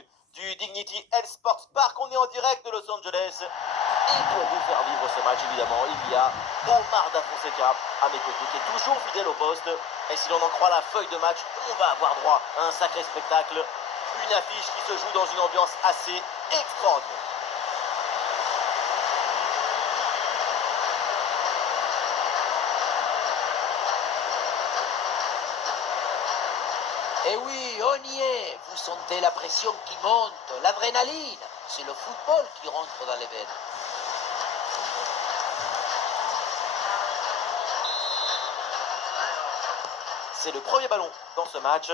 bienvenue du Dignity Health Sports Park. On est en direct de Los Angeles. Et pour vous faire vivre ce match, évidemment, il y a Omar Da Fonseca à mes côtés, qui est toujours fidèle au poste. Et si l'on en croit la feuille de match, on va avoir droit à un sacré spectacle. Une affiche qui se joue dans une ambiance assez extraordinaire. Eh oui, on y est. Vous sentez la pression qui monte, l'adrénaline. C'est le football qui rentre dans les veines. C'est le premier ballon dans ce match.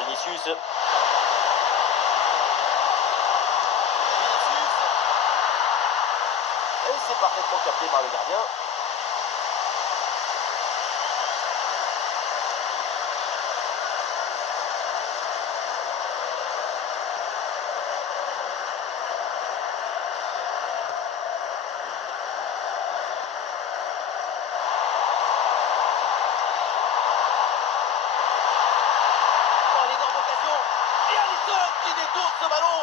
Vinicius. Et c'est parfaitement capté par le gardien. Oh, l'énorme occasion. Et Alisson qui détourne ce ballon.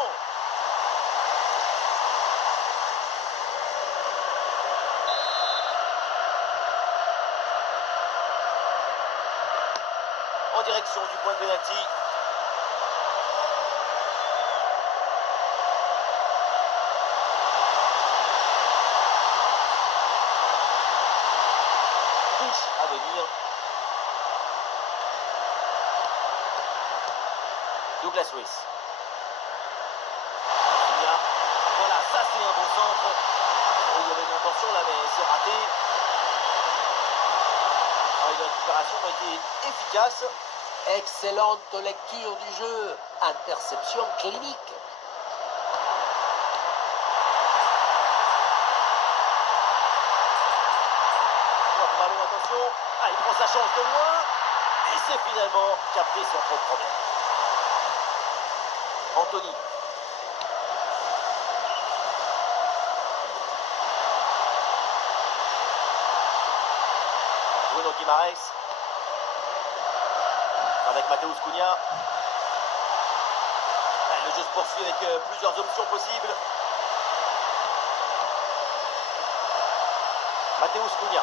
En direction du point de pénalty. Touche à venir. Douglas Luiz. Voilà, ça c'est un bon centre. Oh, il y avait une intention là, mais c'est raté. Les récupérations ont été efficaces. Excellente lecture du jeu. Interception clinique. Ballon, attention. Ah, il prend sa chance de loin. Et c'est finalement capté sans trop de problème. Anthony. Bruno Guimaraes. Avec Mateus Cunha. Le jeu se poursuit avec plusieurs options possibles. Mateus Cunha.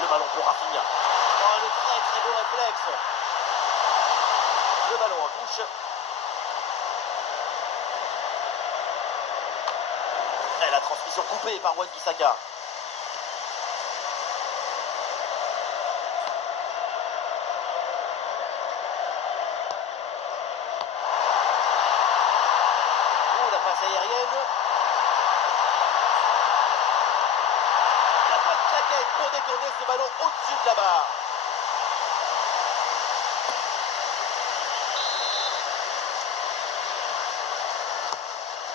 Le ballon pour Rafinha. Oh, le très beau réflexe. Le ballon en touche. Et la transmission coupée par Wan-Bissaka. Oh, la passe aérienne. La bonne claquette pour détourner ce ballon au-dessus de la barre.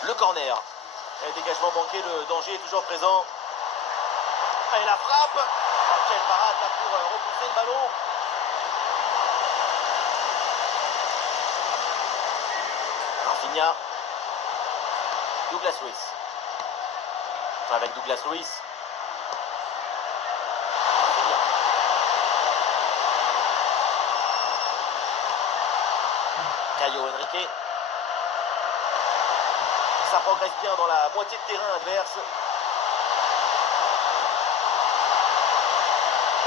Le corner. Et dégagement manqué, le danger est toujours présent. Et la frappe. Oh, quelle parade là pour repousser le ballon. Rafinha. Douglas Luiz. Avec Douglas Luiz. Rafinha. Caio Henrique. Ça progresse bien dans la moitié de terrain adverse.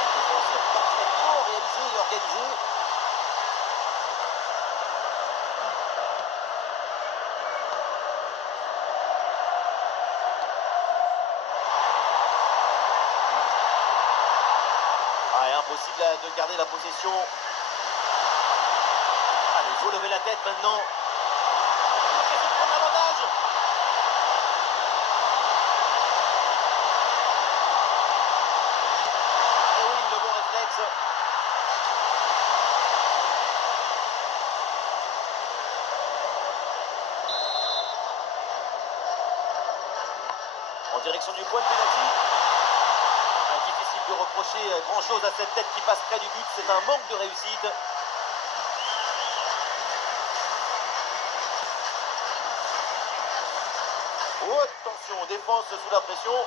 Une défense parfaitement réalisée et organisée. Ah, impossible de garder la possession. Allez, il faut lever la tête maintenant. L'occasion de prendre l'avantage. Et oui, le bon réflexe. En direction du point de pénalty. Difficile de reprocher grand-chose à cette tête qui passe près du but. C'est un manque de réussite. Oh, attention, défense sous la pression.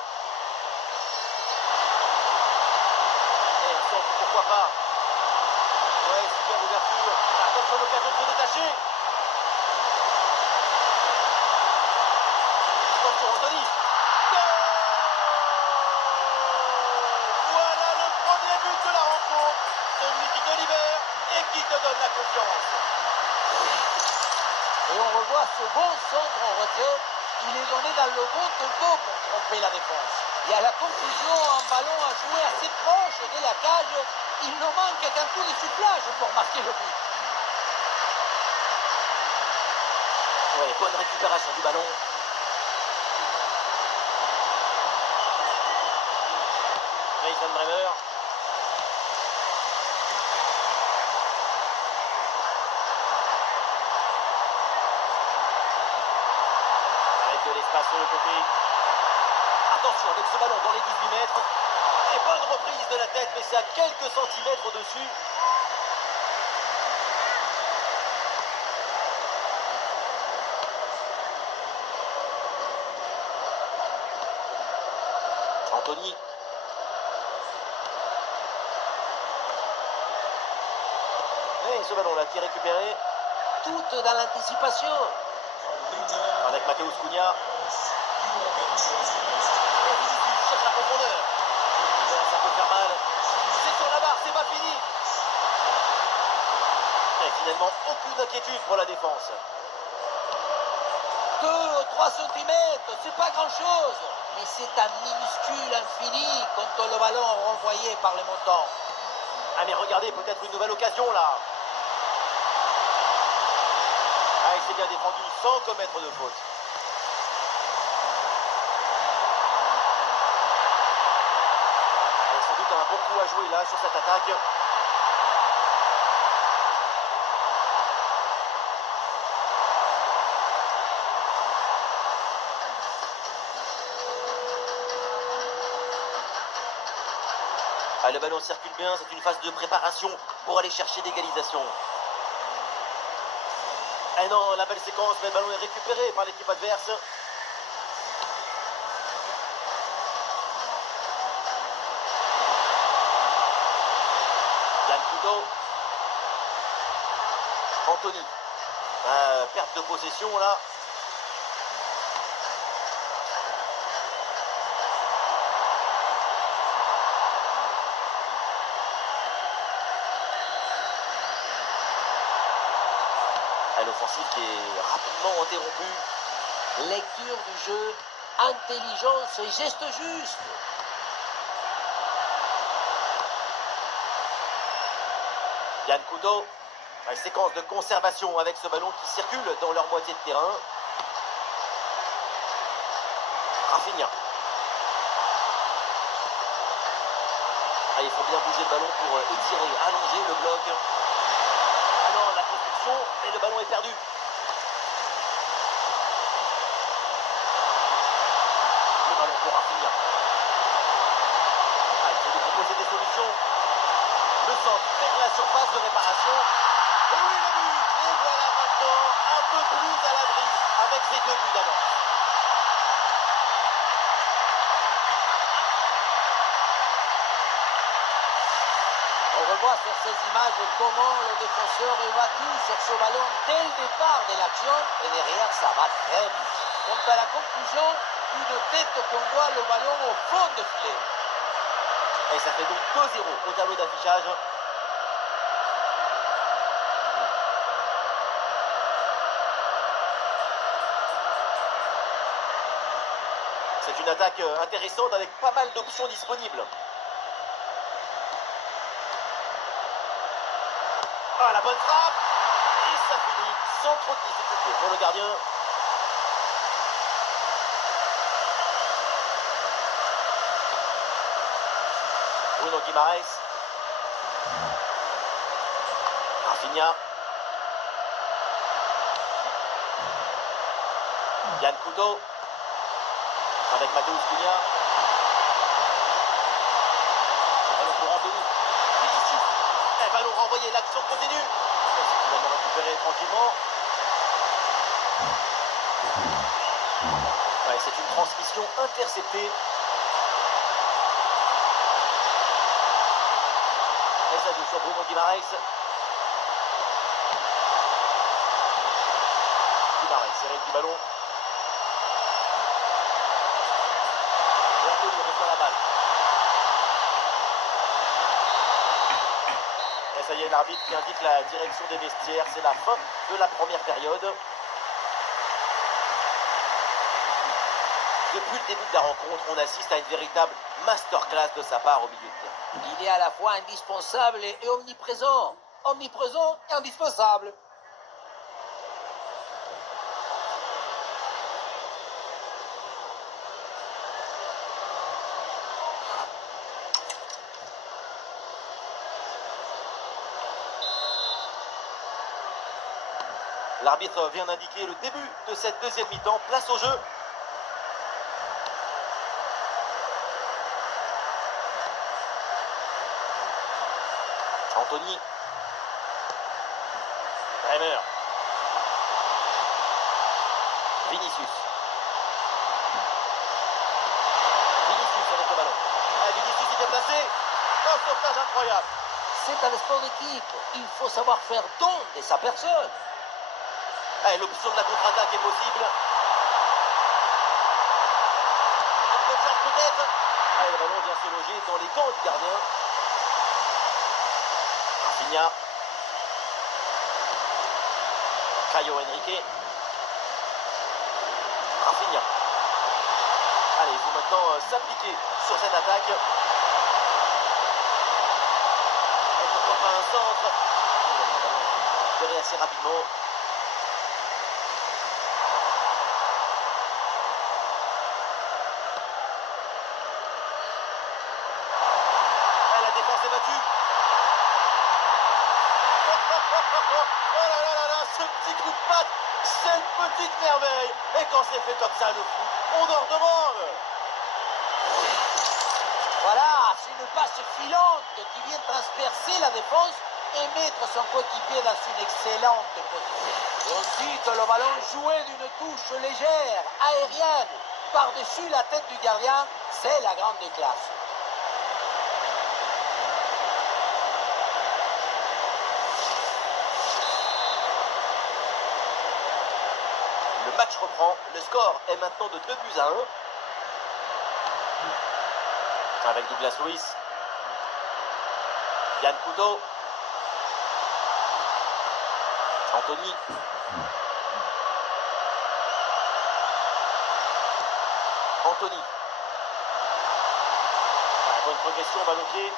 Et un centre, pourquoi pas. Ouais, super ouverture. Attention, l'occasion de se détacher. Attention, Anthony. Goal! Voilà le premier but de la rencontre. Celui qui te libère et qui te donne la confiance. Et on revoit ce bon centre en retrait. Il est donné dans le bon tempo pour tromper la défense. Et à la conclusion, un ballon à jouer assez proche de la cage. Il ne manque qu'un coup de soufflage pour marquer le but. Ouais, bonne récupération du ballon. Grayson Bremer. Avec de l'espace sur le côté. Attention avec ce ballon dans les 18 mètres. Et bonne reprise de la tête, mais c'est à quelques centimètres au-dessus. Anthony. Et ce ballon-là qui est récupéré. Tout dans l'anticipation. Avec Mateusz Cunha. Et Vinicius cherche la profondeur. Ça peut faire mal. C'est sur la barre, c'est pas fini. Et finalement, aucune inquiétude pour la défense. 2 ou 3 centimètres, c'est pas grand-chose. Mais c'est un minuscule infini contre le ballon renvoyé par les montants. Ah mais regardez, peut-être une nouvelle occasion là. Ah, il s'est bien défendu sans commettre de faute. Et sans doute un bon coup à jouer là sur cette attaque. Ah, le ballon circule bien, c'est une phase de préparation pour aller chercher l'égalisation. Eh non, la belle séquence, mais le ballon est récupéré par l'équipe adverse. Yann Couto. Anthony. Perte de possession là. L'offensive qui est rapidement interrompue. Lecture du jeu, intelligence et geste juste. Yann Couto, une séquence de conservation avec ce ballon qui circule dans leur moitié de terrain. Rafinha. Ah, il faut bien bouger le ballon pour étirer, allonger le bloc. Ah non, la construction, et le ballon est perdu. Le ballon pour Rafinha. Ah, il faut lui proposer des solutions. Le centre fait de la surface de réparation. Et oui, le but. Et voilà maintenant un peu plus à l'abri avec ses 2 buts d'avance. On revoit sur ces images comment le défenseur est battu sur ce ballon dès le départ de l'action et derrière ça va très vite. Donc à la conclusion, une tête qu'on voit le ballon au fond de filet. Et ça fait donc 2-0 au tableau d'affichage. C'est une attaque intéressante avec pas mal d'options disponibles. Ah, la bonne frappe. Et ça finit sans trop de difficulté pour le gardien. Bruno Guimaraes. Rafinha. Yann Couto. Avec Mateusz Cunha. renvoyer, l'action continue. Et c'est finalement récupéré tranquillement. Ouais, c'est une transmission interceptée. Et ça joue sur Bruno Guimaraes. Guimaraes hérite du ballon. Et Anthony reçoit la balle. Et ça y est, l'arbitre qui indique la direction des vestiaires. C'est la fin de la première période. Depuis le début de la rencontre, on assiste à une véritable masterclass de sa part au milieu de terrain. Il est à la fois indispensable et omniprésent. Omniprésent et indispensable. L'arbitre vient d'indiquer le début de cette deuxième mi-temps. Place au jeu. Anthony. Bremer. Vinicius. Vinicius avec le ballon. Ah, Vinicius est bien placé. Un sauvetage incroyable. C'est un sport d'équipe. Il faut savoir faire don de sa personne. Ah, l'option de la contre-attaque est possible. Peut-être. Ah, le ballon vient se loger dans les gants du gardien. Rafinha. Caio Henrique. Rafinha. Allez, il faut maintenant s'appliquer sur cette attaque. Et pourquoi pas un centre. Libéré assez rapidement. La défense est battue. Oh là là là là, ce petit coup de patte, c'est une petite merveille. Et quand c'est fait comme ça, le foot, on en redemande. Voilà, c'est une passe filante qui vient transpercer la défense et mettre son coéquipier dans une excellente position. Et ensuite, le ballon joué d'une touche légère, aérienne, par-dessus la tête du gardien, c'est la grande classe. Le match reprend, le score est maintenant de 2-1. Avec Douglas Luiz. Yann Couto. Anthony. Anthony. Bonne progression, ballon au pied.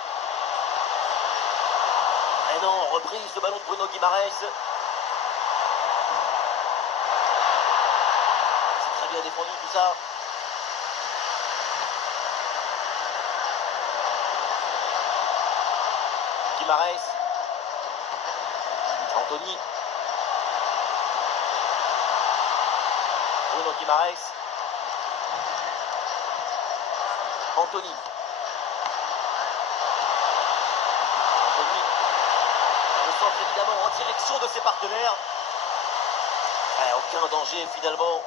Et non, reprise de ballon de Bruno Guimaraes. C'est très bien défendu tout ça. Guimaraes. Anthony. Bruno Guimaraes. Anthony. Anthony. Le centre évidemment en direction de ses partenaires. Aucun danger finalement.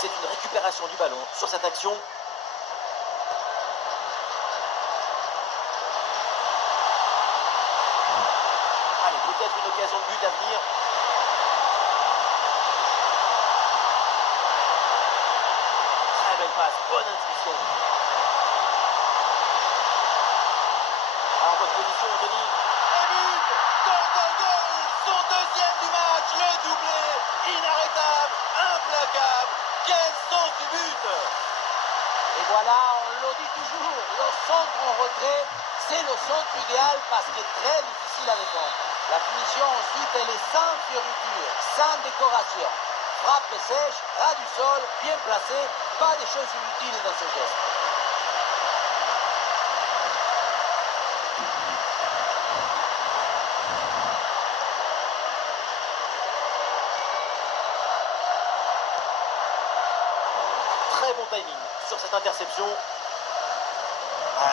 C'est une récupération du ballon sur cette action. Allez, peut-être une occasion de but à venir. Très belle passe, bonne intuition. En bonne position, Anthony. Et but! Goal, goal, goal! Son deuxième du match, le doublé, inarrêtable, implacable. Quel sens du but! Et voilà, on le dit toujours, le centre en retrait, c'est le centre idéal parce qu'il est très difficile à défendre. La finition ensuite, elle est sans fioriture, sans décoration. Frappe sèche, ras du sol, bien placé, pas de choses inutiles dans ce geste. Très bon timing sur cette interception.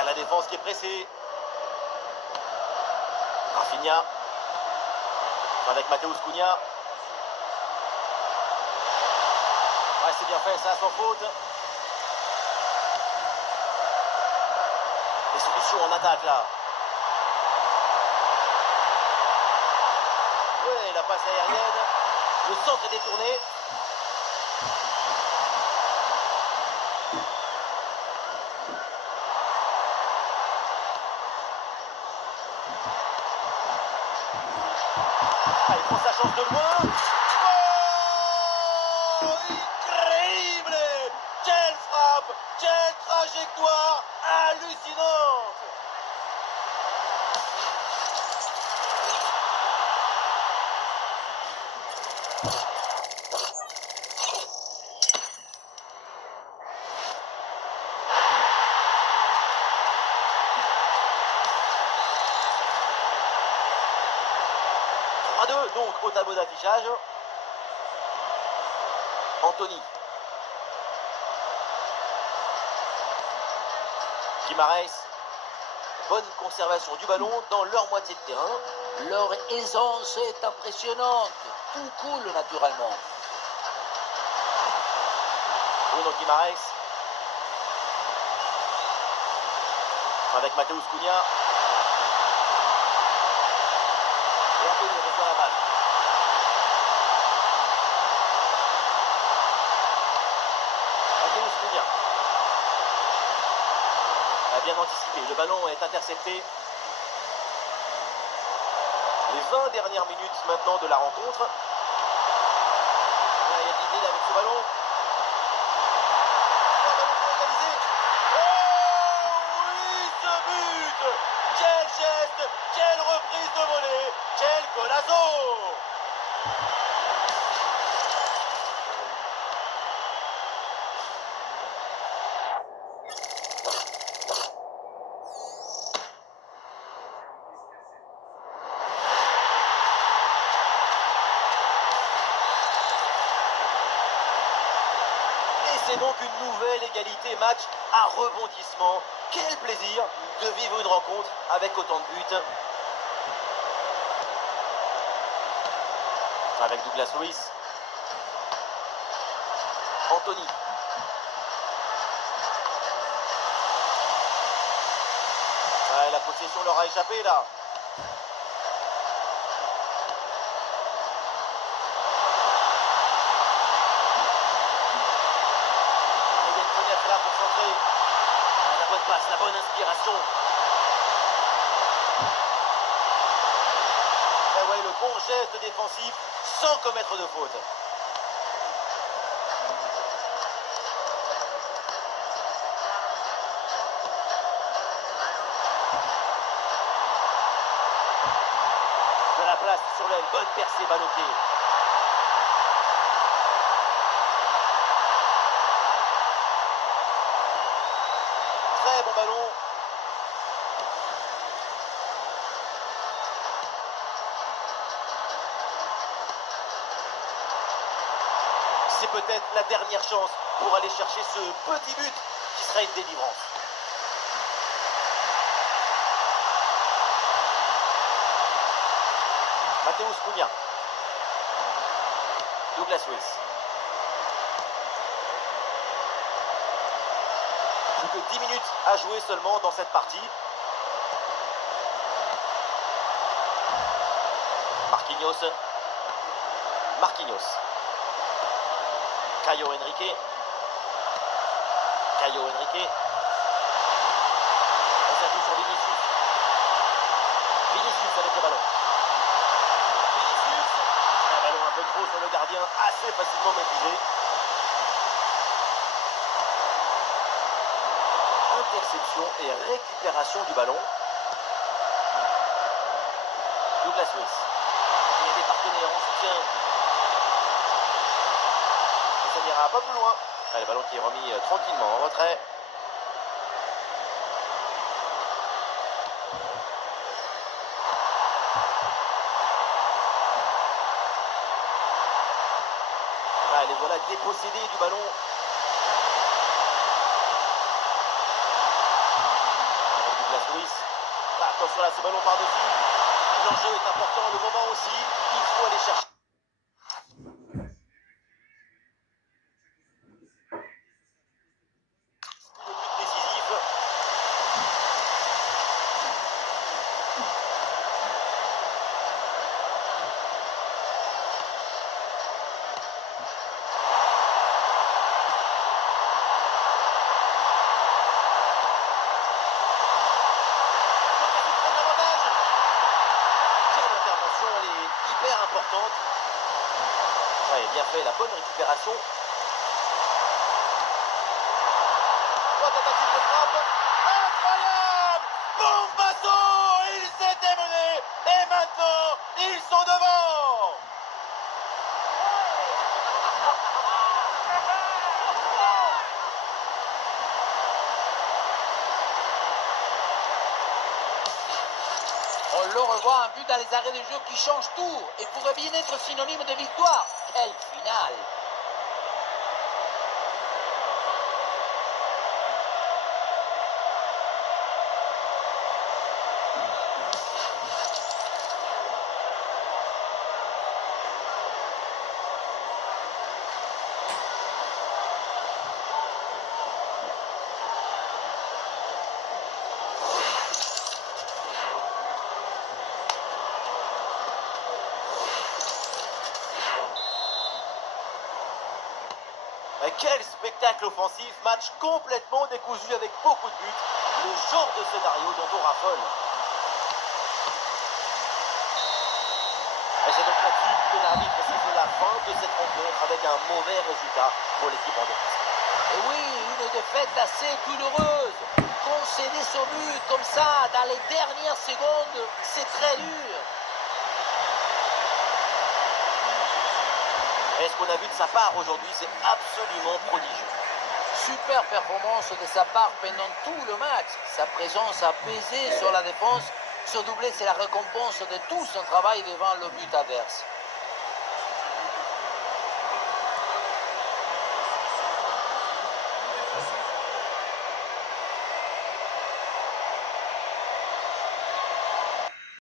La La défense qui est pressée. Rafinha. Avec Matheus Cunha. Ouais, c'est bien fait, ça, sans faute. Les solutions en attaque, là. Ouais, la passe aérienne. Le centre est détourné. Ah, il prend sa chance de loin. Oh, incroyable! Quelle frappe! Quelle trajectoire hallucinante! 3-2 donc au tableau d'affichage. Anthony. Guimaraes. Bonne conservation du ballon dans leur moitié de terrain. Leur aisance est impressionnante. Tout coule naturellement. Bruno Guimaraes. Avec Matheus Cunha. Et Anthony reçoit la balle. Matheus Cunha. A bien anticipé. Le ballon est intercepté. Les 20 dernières minutes maintenant de la rencontre. Il y a de l'idée avec ce ballon. Un ballon pour égaliser. Oh oui, ce but! Quel geste! Quelle reprise de volée! Quel golazo! C'est donc une nouvelle égalité, match à rebondissement. Quel plaisir de vivre une rencontre avec autant de buts. Avec Douglas Luiz. Anthony. Ouais, la possession leur a échappé là. Là pour centrer. La bonne passe, la bonne inspiration. Et ouais, le bon geste défensif sans commettre de faute. De la place sur l'aile, bonne percée, balle au pied. Très bon ballon. C'est peut-être la dernière chance pour aller chercher ce petit but qui sera une délivrance. Matheus Cunha. Douglas Luiz. Plus que 10 minutes à jouer seulement dans cette partie. Marquinhos. Marquinhos. Caio Henrique. Caio Henrique. On s'appuie sur Vinicius. Vinicius avec le ballon. Vinicius. Un ballon un peu trop sur le gardien, assez facilement maîtrisé. Interception et récupération du ballon. Douglas Luiz. Il y a des partenaires en soutien. Et ça n'ira pas plus loin. Allez, le ballon qui est remis tranquillement en retrait. Allez, voilà dépossédé du ballon. Attention là, ce ballon par-dessus. L'enjeu est important, le moment aussi. Il faut aller chercher. Le but décisif. Elle est hyper importante. Ouais, bien fait, la bonne récupération. Oh, tentative de frappe. Incroyable! Bombasso! Ils étaient menés et maintenant ils sont devant! On le revoit, un but dans les arrêts de jeu qui change tout et pourrait bien être synonyme de victoire. Quelle finale! Quel spectacle offensif, match complètement décousu avec beaucoup de buts. Le genre de scénario dont on raffole. Et c'est donc là-dessus que l'arbitre siffle la fin de cette rencontre avec un mauvais résultat pour l'équipe en défense. Et oui, une défaite assez douloureuse. Concéder son but comme ça dans les dernières secondes, c'est très dur. Et ce qu'on a vu de sa part aujourd'hui, c'est absolument prodigieux. Super performance de sa part pendant tout le match. Sa présence a pesé sur la défense. Ce doublé, c'est la récompense de tout son travail devant le but adverse.